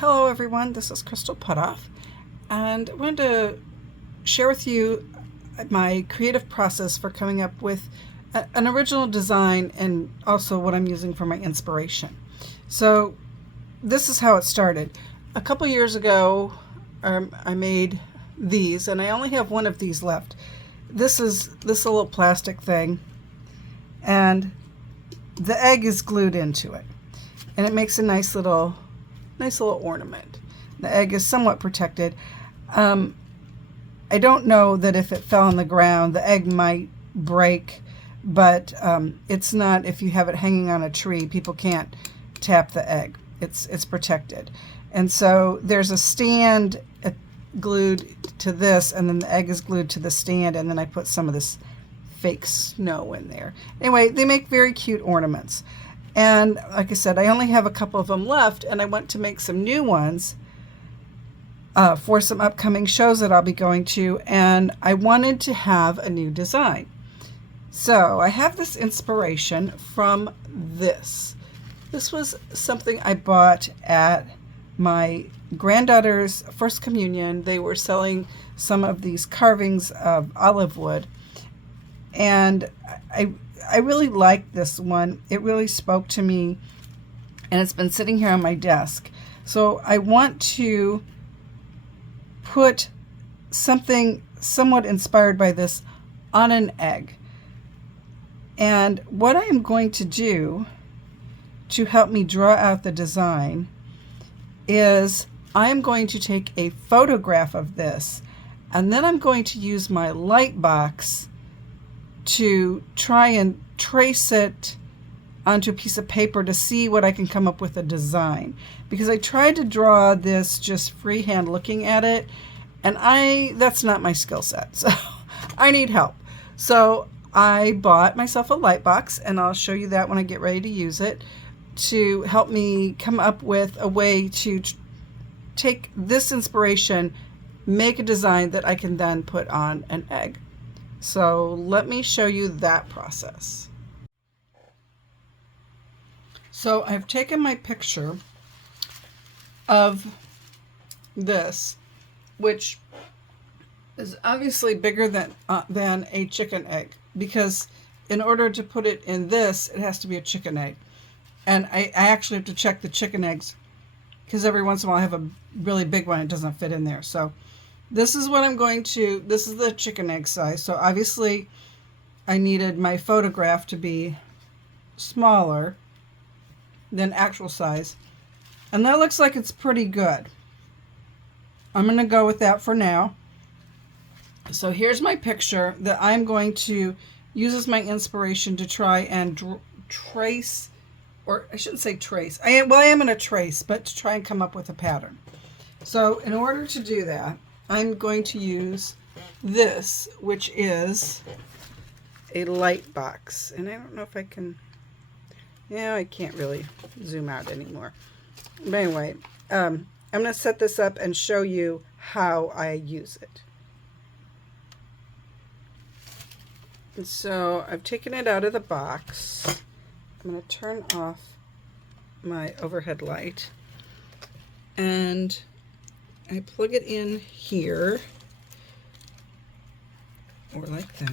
Hello everyone, this is Crystal Potthoff, and I wanted to share with you my creative process for coming up with an original design and also what I'm using for my inspiration. So this is how it started. A couple years ago I made these, and I only have one of these left. This is this little plastic thing, and the egg is glued into it, and it makes a nice little ornament. The egg is somewhat protected. I don't know that if it fell on the ground, the egg might break, but it's not, if you have it hanging on a tree, people can't tap the egg. It's protected. And so there's a stand glued to this, and then the egg is glued to the stand, and then I put some of this fake snow in there. Anyway, they make very cute ornaments. And like I said, I only have a couple of them left, and I want to make some new ones for some upcoming shows that I'll be going to, and I wanted to have a new design. So I have this inspiration from this. This was something I bought at my granddaughter's first communion. They were selling some of these carvings of olive wood, and I really liked this one. It really spoke to me, and it's been sitting here on my desk. So I want to put something somewhat inspired by this on an egg. And what I am going to do to help me draw out the design is I am going to take a photograph of this, and then I'm going to use my light box to try and trace it onto a piece of paper to see what I can come up with a design. Because I tried to draw this just freehand looking at it, and that's not my skill set, so I need help. So I bought myself a light box, and I'll show you that when I get ready to use it, to help me come up with a way to take this inspiration, make a design that I can then put on an egg. So let me show you that process. So I've taken my picture of this, which is obviously bigger than a chicken egg, because in order to put it in this, it has to be a chicken egg. And I actually have to check the chicken eggs, because every once in a while I have a really big one, it doesn't fit in there. So this is what I'm going to, this is the chicken egg size. So obviously I needed my photograph to be smaller than actual size. And that looks like it's pretty good. I'm going to go with that for now. So here's my picture that I'm going to use as my inspiration to try and trace, or I shouldn't say trace. I am going to trace, but to try and come up with a pattern. So in order to do that, I'm going to use this, which is a light box. And I don't know if I can, I can't really zoom out anymore. But anyway, I'm going to set this up and show you how I use it. And so I've taken it out of the box. I'm going to turn off my overhead light, and I plug it in here, or like that.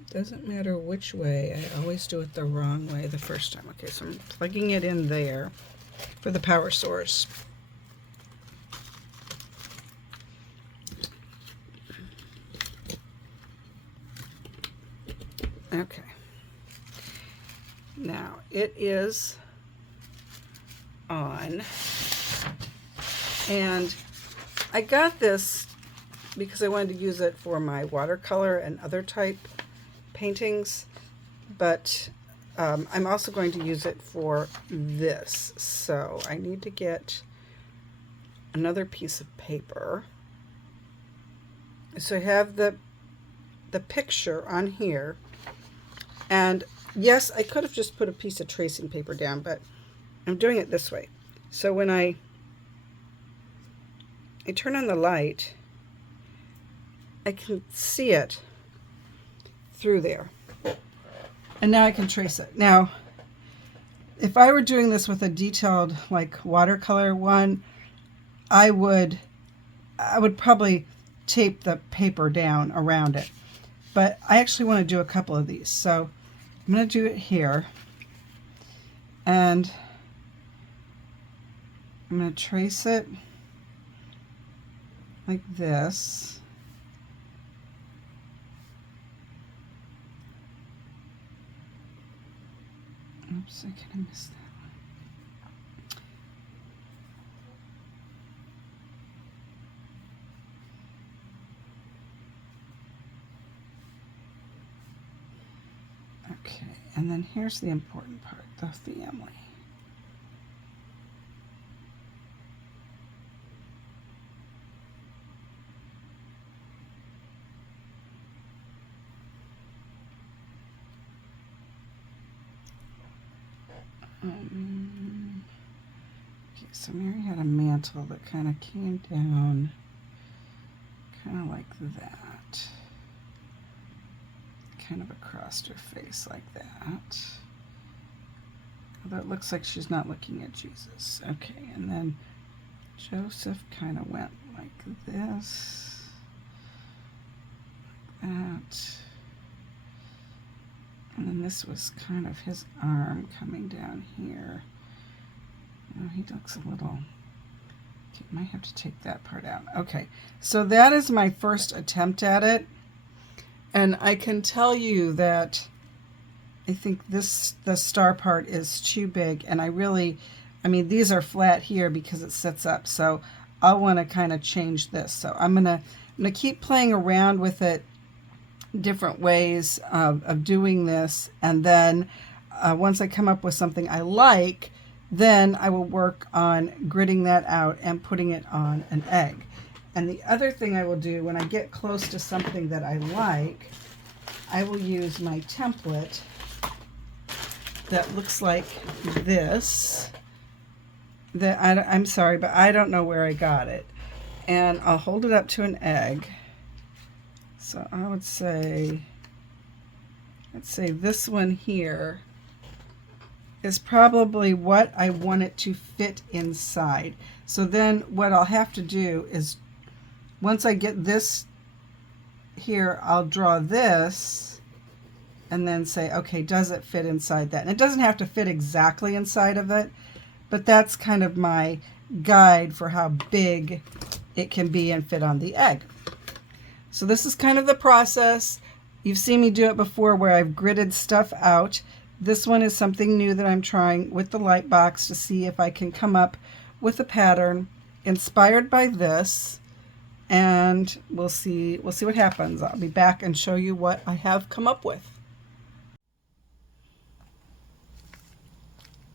It doesn't matter which way. I always do it the wrong way the first time. Okay, so I'm plugging it in there for the power source. Okay. Now it is on, and I got this because I wanted to use it for my watercolor and other type paintings, but I'm also going to use it for this. So I need to get another piece of paper. So I have the picture on here, and yes, I could have just put a piece of tracing paper down, but I'm doing it this way. So when I turn on the light, I can see it through there. And now I can trace it. Now, if I were doing this with a detailed like watercolor one, I would probably tape the paper down around it. But I actually want to do a couple of these. So I'm going to do it here. And I'm going to trace it like this. Oops, I kind of missed that one. Okay, and then here's the important part, the family. Okay, so Mary had a mantle that kind of came down, kind of like that, kind of across her face like that. Although it looks like she's not looking at Jesus. Okay, and then Joseph kind of went like this, like that. And then this was kind of his arm coming down here. Oh, he looks a little, okay, might have to take that part out. Okay, so that is my first attempt at it. And I can tell you that I think the star part is too big. And I mean, these are flat here because it sits up. So I'll want to kind of change this. So I'm gonna keep playing around with it, different ways of doing this, and then once I come up with something I like, then I will work on gridding that out and putting it on an egg. And the other thing I will do when I get close to something that I like, I will use my template that looks like this, that I'm sorry, but I don't know where I got it, and I'll hold it up to an egg. So I would say, let's say this one here is probably what I want it to fit inside. So then what I'll have to do is, once I get this here, I'll draw this and then say, okay, does it fit inside that? And it doesn't have to fit exactly inside of it, but that's kind of my guide for how big it can be and fit on the egg. So this is kind of the process. You've seen me do it before where I've gridded stuff out. This one is something new that I'm trying with the light box to see if I can come up with a pattern inspired by this, and we'll see what happens. I'll be back and show you what I have come up with.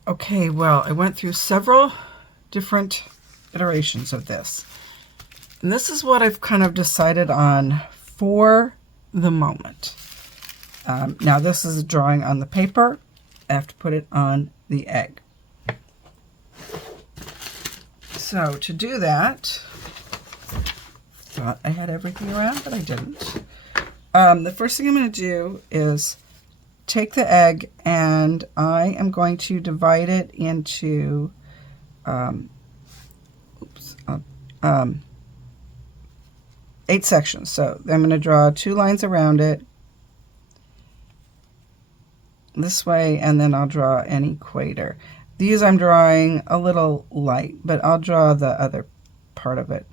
Okay, well, I went through several different iterations of this. And this is what I've kind of decided on for the moment. Now this is a drawing on the paper. I have to put it on the egg. So to do that, thought I had everything around, but I didn't. The first thing I'm going to do is take the egg, and I am going to divide it into 8 sections. So I'm going to draw 2 lines around it this way, and then I'll draw an equator. These I'm drawing a little light, but I'll draw the other part of it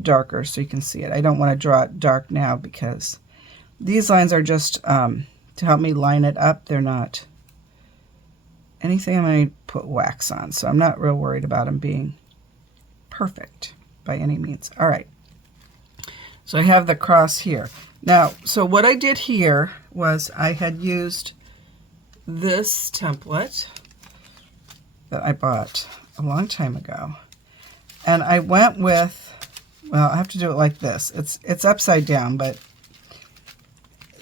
darker so you can see it. I don't want to draw it dark now because these lines are just to help me line it up. They're not anything I'm going to put wax on, so I'm not real worried about them being perfect by any means. All right. So I have the cross here. Now, so what I did here was I had used this template that I bought a long time ago, and I went with, well, I have to do it like this. It's upside down, but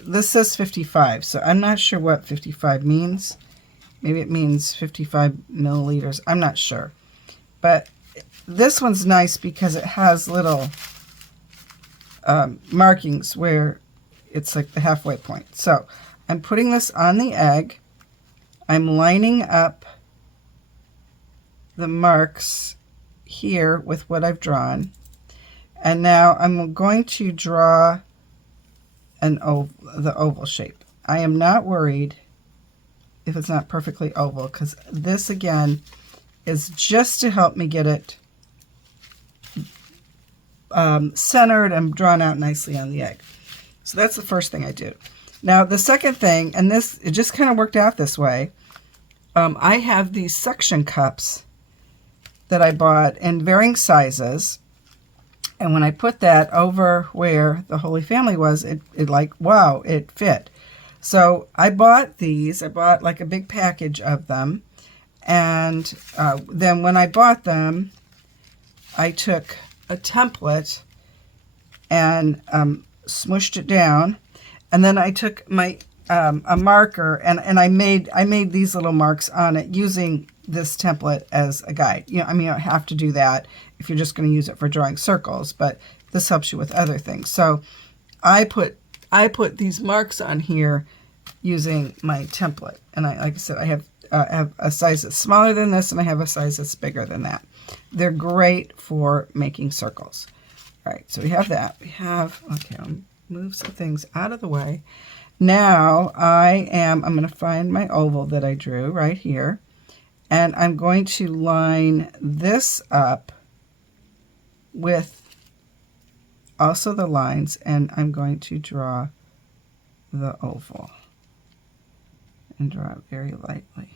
this says 55, so I'm not sure what 55 means. Maybe it means 55 milliliters. I'm not sure. But this one's nice because it has little markings where it's like the halfway point. So I'm putting this on the egg. I'm lining up the marks here with what I've drawn. And now I'm going to draw the oval shape. I am not worried if it's not perfectly oval, because this again is just to help me get it centered and drawn out nicely on the egg. So that's the first thing I do. Now the second thing, and this, it just kind of worked out this way, I have these suction cups that I bought in varying sizes, and when I put that over where the Holy Family was, it like, wow, it fit. So I bought these. I bought like a big package of them, and then when I bought them, I took a template and smushed it down, and then I took my a marker and I made these little marks on it using this template as a guide. You know, I mean, you don't have to do that if you're just going to use it for drawing circles, but this helps you with other things. So I put these marks on here using my template, and like I said, I have a size that's smaller than this, and I have a size that's bigger than that. They're great for making circles. All right, so we have that. We have, okay, I'll move some things out of the way. Now I'm going to find my oval that I drew right here, and I'm going to line this up with also the lines, and I'm going to draw the oval and draw it very lightly.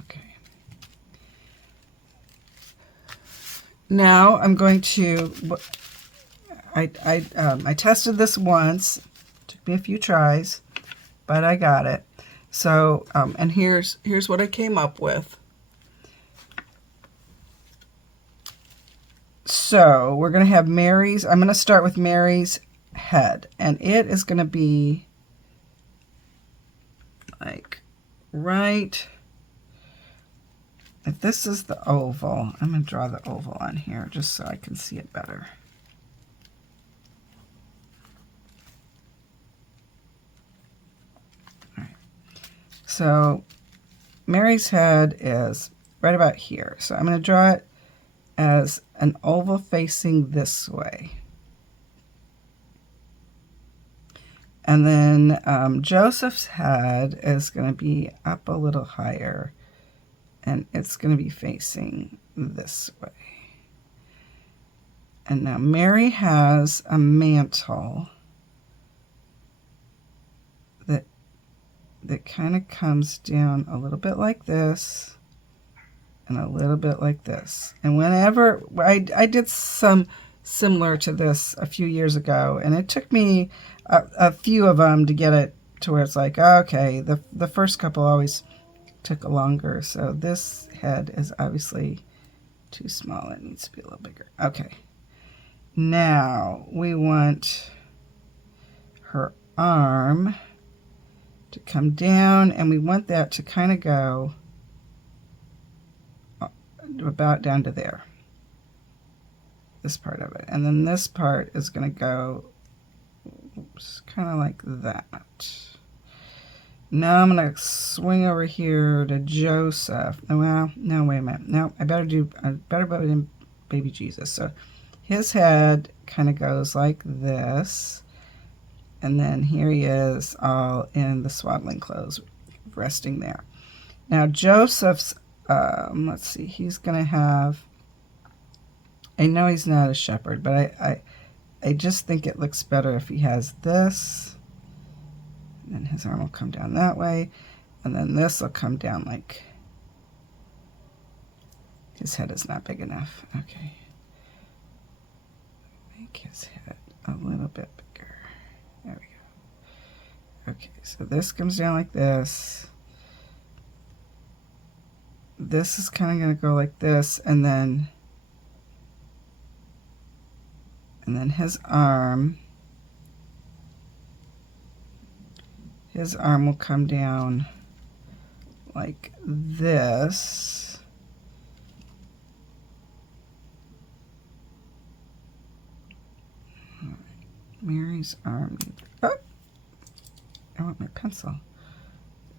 Okay. Now I'm going to, I tested this once. Took me a few tries, but I got it. So, and here's what I came up with. So we're going to have Mary's, I'm going to start with Mary's head, and it is going to be like right, if this is the oval, I'm going to draw the oval on here just so I can see it better. So Mary's head is right about here. So I'm going to draw it as an oval facing this way. And then Joseph's head is going to be up a little higher, and it's going to be facing this way. And now Mary has a mantle that kind of comes down a little bit like this and a little bit like this. And whenever I did some similar to this a few years ago, and it took me a few of them to get it to where it's like, okay, the first couple always took longer. So this head is obviously too small. It needs to be a little bigger. Okay. Now we want her arm to come down, and we want that to kind of go about down to there, this part of it, and then this part is going to go kind of like that. Now I'm going to swing over here to Joseph. Well, no, wait a minute. No, I better put in baby Jesus. So his head kind of goes like this. And then here he is all in the swaddling clothes, resting there. Now Joseph's, let's see, he's going to have, I know he's not a shepherd, but I just think it looks better if he has this. And then his arm will come down that way. And then this will come down like, his head is not big enough. Okay. Make his head a little bit bigger. There we go. Okay, so this comes down like this. This is kind of going to go like this, and then his arm will come down like this. Mary's arm. Oh, I want my pencil.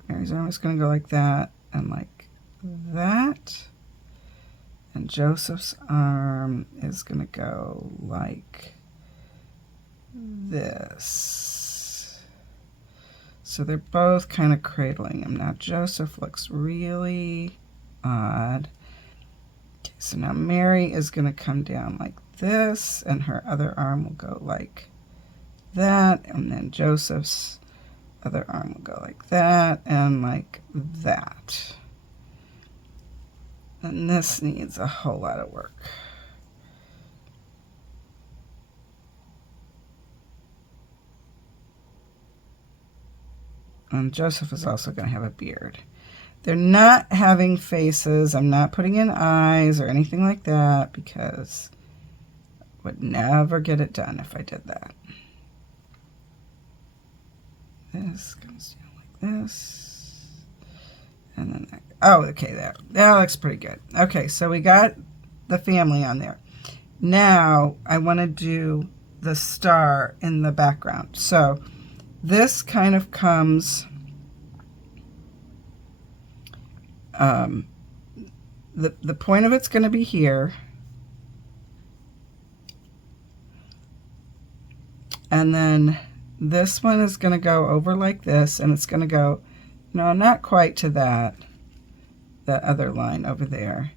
Mary's arm is going to go like that, and like that. And Joseph's arm is going to go like this. So they're both kind of cradling him. Now Joseph looks really odd. Okay, so now Mary is going to come down like this, and her other arm will go like that, and then Joseph's other arm will go like that and like that. And this needs a whole lot of work. And Joseph is also going to have a beard. They're not having faces. I'm not putting in eyes or anything like that because I would never get it done if I did that. This comes down like this. And then that. Oh, okay, that looks pretty good. Okay, so we got the family on there. Now I want to do the star in the background. So this kind of comes, the point of it's going to be here. And then this one is going to go over like this, and it's going to go, no, not quite to that other line over there.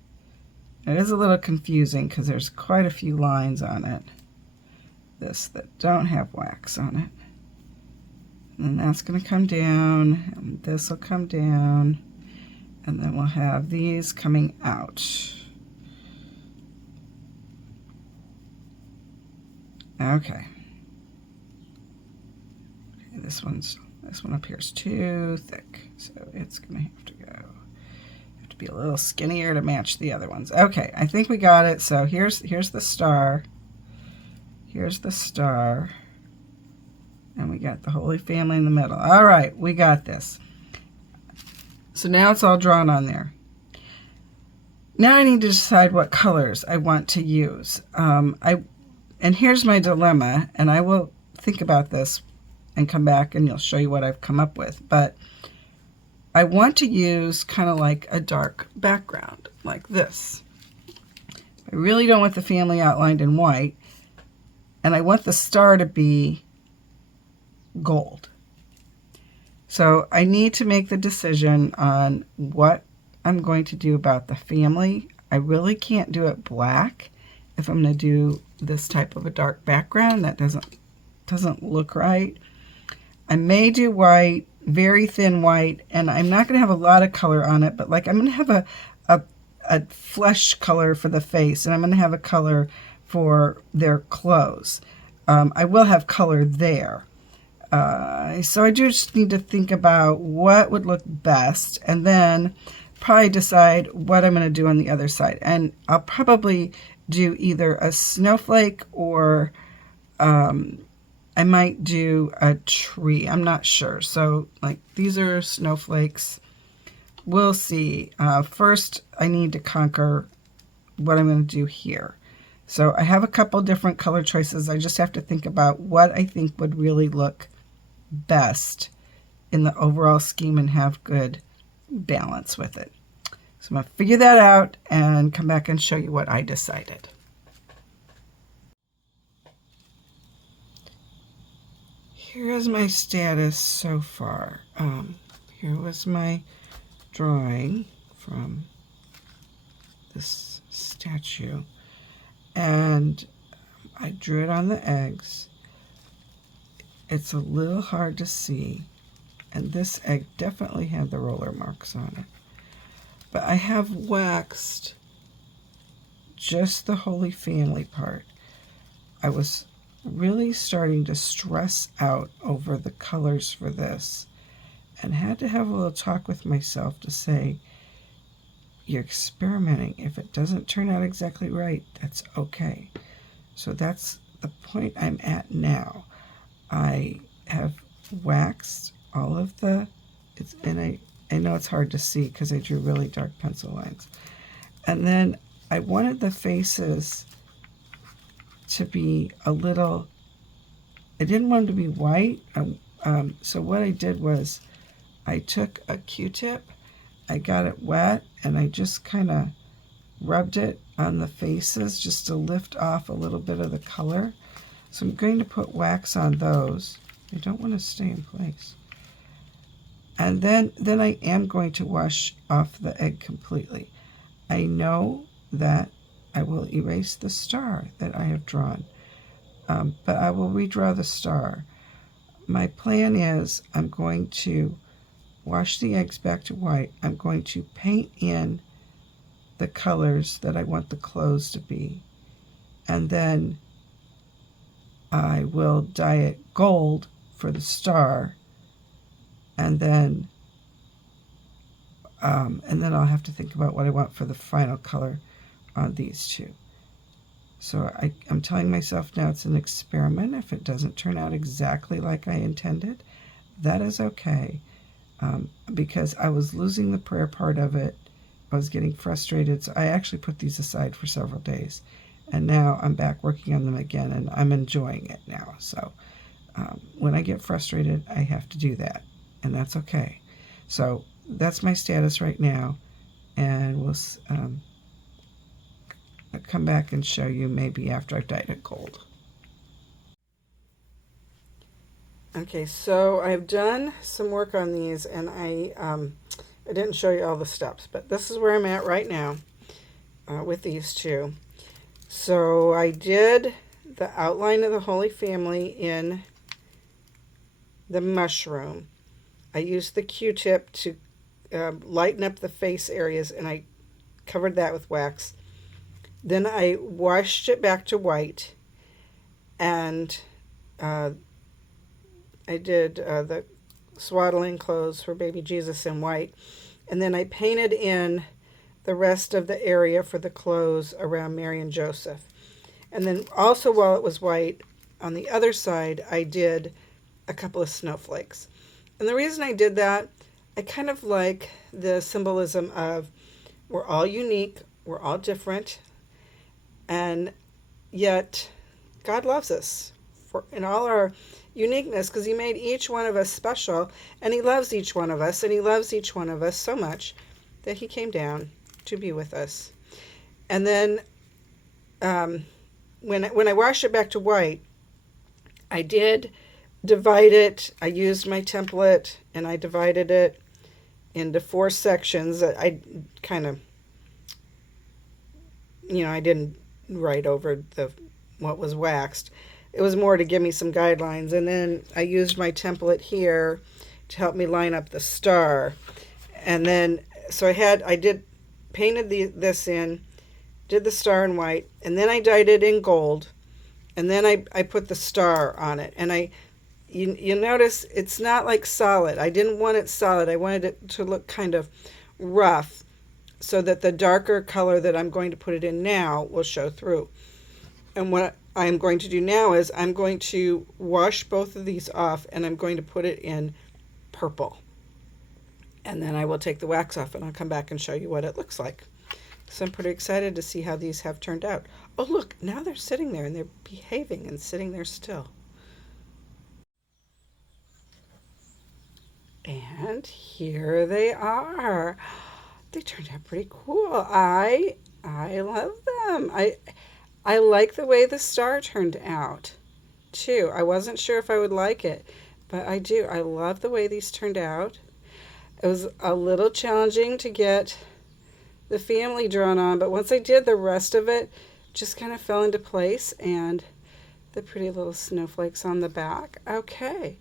It is a little confusing because there's quite a few lines on it, this that don't have wax on it. And then that's going to come down, and this will come down, and then we'll have these coming out. Okay. This one appears too thick, so it's going to have to be a little skinnier to match the other ones. Okay, I think we got it. So here's the star. Here's the star. And we got the Holy Family in the middle. All right, we got this. So now it's all drawn on there. Now I need to decide what colors I want to use. And here's my dilemma, and I will think about this and come back and you'll show you what I've come up with. But I want to use kind of like a dark background, like this. I really don't want the family outlined in white, and I want the star to be gold. So I need to make the decision on what I'm going to do about the family. I really can't do it black if I'm going to do this type of a dark background. That doesn't look right. I may do white, very thin white, and I'm not going to have a lot of color on it, but like I'm going to have a flesh color for the face, and I'm going to have a color for their clothes. I will have color there. So I just need to think about what would look best, and then probably decide what I'm going to do on the other side. And I'll probably do either a snowflake or I might do a tree. I'm not sure. So like these are snowflakes. We'll see. First, I need to conquer what I'm going to do here. So I have a couple different color choices. I just have to think about what I think would really look best in the overall scheme and have good balance with it. So I'm going to figure that out and come back and show you what I decided. Here is my status so far. Here was my drawing from this statue, and I drew it on the eggs. It's a little hard to see, and this egg definitely had the roller marks on it. But I have waxed just the Holy Family part. I was really starting to stress out over the colors for this and had to have a little talk with myself to say, you're experimenting. If it doesn't turn out exactly right, that's okay. So that's the point I'm at now. I have waxed all of the, and I know it's hard to see because I drew really dark pencil lines. And then I wanted the faces to be a little, I didn't want them to be white. So what I did was I took a Q-tip I got it wet and I just kind of rubbed it on the faces just to lift off a little bit of the color. So I'm going to put wax on those. I don't want to stay in place. And then I am going to wash off the egg completely. I know that I will erase the star that I have drawn, but I will redraw the star. My plan is I'm going to wash the eggs back to white. I'm going to paint in the colors that I want the clothes to be. And then I will dye it gold for the star. And then I'll have to think about what I want for the final color on these two. So I'm telling myself now it's an experiment. If it doesn't turn out exactly like I intended, that is okay. Because I was losing the prayer part of it. I was getting frustrated, so I actually put these aside for several days. And now I'm back working on them again, and I'm enjoying it now. So when I get frustrated, I have to do that, and that's okay. So that's my status right now, and we'll I'll come back and show you maybe after I've dyed it gold. Okay, so I've done some work on these, and I didn't show you all the steps, but this is where I'm at right now with these two. So I did the outline of the Holy Family in the mushroom. I used the Q-tip to lighten up the face areas, and I covered that with wax. Then I washed it back to white, and I did the swaddling clothes for baby Jesus in white. And then I painted in the rest of the area for the clothes around Mary and Joseph. And then also while it was white, on the other side, I did a couple of snowflakes. And the reason I did that, I kind of like the symbolism of we're all unique, we're all different, and yet God loves us in all our uniqueness, because he made each one of us special, and he loves each one of us, and he loves each one of us so much that he came down to be with us. And then when I washed it back to white, I did divide it. I used my template, and I divided it into 4 sections. I kind of, I didn't write over what was waxed. It was more to give me some guidelines. And then I used my template here to help me line up the star. And then, so I painted this in, did the star in white, and then I dyed it in gold. And then I put the star on it. And you notice it's not like solid. I didn't want it solid. I wanted it to look kind of rough, so that the darker color that I'm going to put it in now will show through. And what I'm going to do now is I'm going to wash both of these off, and I'm going to put it in purple. And then I will take the wax off, and I'll come back and show you what it looks like. So I'm pretty excited to see how these have turned out. Oh, look, now they're sitting there, and they're behaving and sitting there still. And here they are. They turned out pretty cool. I love them. I like the way the star turned out, too. I wasn't sure if I would like it, but I do. I love the way these turned out. It was a little challenging to get the family drawn on, but once I did, the rest of it just kind of fell into place, and the pretty little snowflakes on the back. Okay,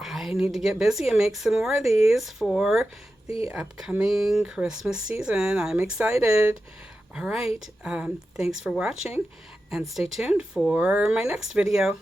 I need to get busy and make some more of these for the upcoming Christmas season. I'm excited. All right, thanks for watching, and stay tuned for my next video.